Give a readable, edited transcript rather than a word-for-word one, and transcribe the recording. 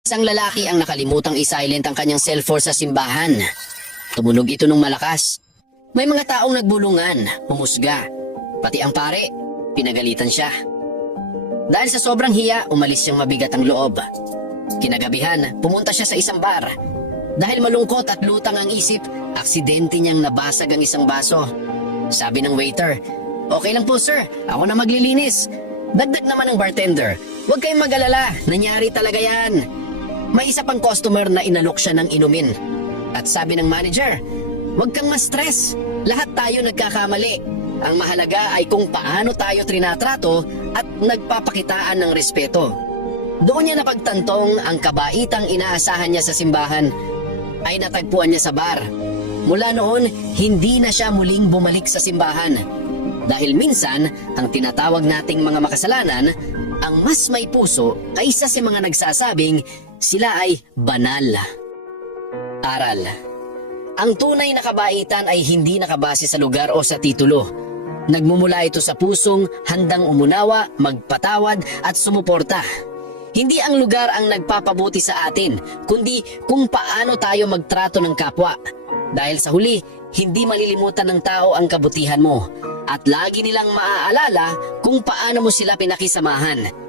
Isang lalaki ang nakalimutang i-silent ang kanyang cellphone sa simbahan. Tumunog ito ng malakas. May mga taong nagbulungan, humusga. Pati ang pare, pinagalitan siya. Dahil sa sobrang hiya, umalis siyang mabigat ang loob. Kinagabihan, pumunta siya sa isang bar. Dahil malungkot at lutang ang isip, aksidente niyang nabasag ang isang baso. Sabi ng waiter, "Okay lang po sir, ako na maglilinis." Dagdag naman ng bartender, "Huwag kayong mag-alala, nangyari talaga yan." May isa pang customer na inalok siya ng inumin. At sabi ng manager, "Huwag kang ma-stress, lahat tayo nagkakamali. Ang mahalaga ay kung paano tayo trinatrato at nagpapakitaan ng respeto." Doon niya napagtantong ang kabaitang inaasahan niya sa simbahan ay natagpuan niya sa bar. Mula noon, hindi na siya muling bumalik sa simbahan. Dahil minsan, ang tinatawag nating mga makasalanan, ang mas may puso kaysa sa mga nagsasabing sila ay banal. Aral. Ang tunay na kabaitan ay hindi nakabase sa lugar o sa titulo. Nagmumula ito sa pusong handang umunawa, magpatawad at sumuporta. Hindi ang lugar ang nagpapabuti sa atin, kundi kung paano tayo magtrato ng kapwa. Dahil sa huli, hindi malilimutan ng tao ang kabutihan mo at lagi nilang maaalala kung paano mo sila pinakisamahan.